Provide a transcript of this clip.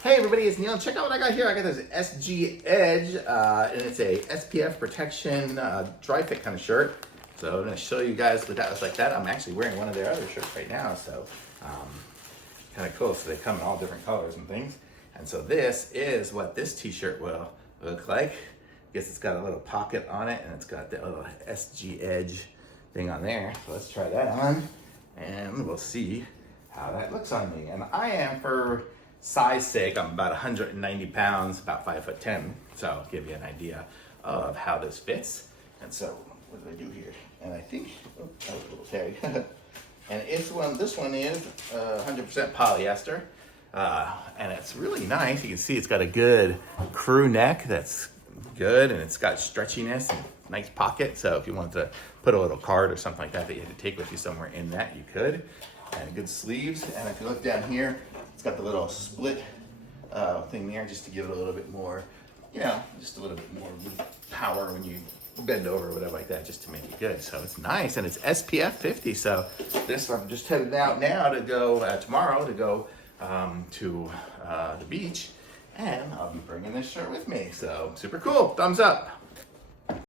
Hey everybody, it's Neil. Check out what I got here. I got this SG Edge, and it's a SPF protection dry fit kind of shirt. So I'm going to show you guys what that looks like. That I'm actually wearing one of their other shirts right now, so kind of cool. So they come in all different colors and things. And so this is what this T-shirt will look like. I guess it's got a little pocket on it, and it's got the little SG Edge thing on there. So let's try that on, and we'll see how that looks on me. And I am, for size sake, I'm about 190 pounds, about 5'10", so I'll give you an idea of how this fits. And so, what do I do here? And I think, oh, that was a little tag. And this one is 100% polyester, and it's really nice. You can see it's got a good crew neck that's good, and it's got stretchiness and nice pocket. So if you wanted to put a little card or something like that that you had to take with you somewhere in that, you could. And good sleeves. And if you look down here, it's got the little split thing there just to give it a little bit more, just a little bit more power when you bend over or whatever like that, just to make it good. So it's nice, and it's SPF 50. So this, I'm just headed out now to go, tomorrow to go to the beach, and I'll be bringing this shirt with me. So super cool, thumbs up.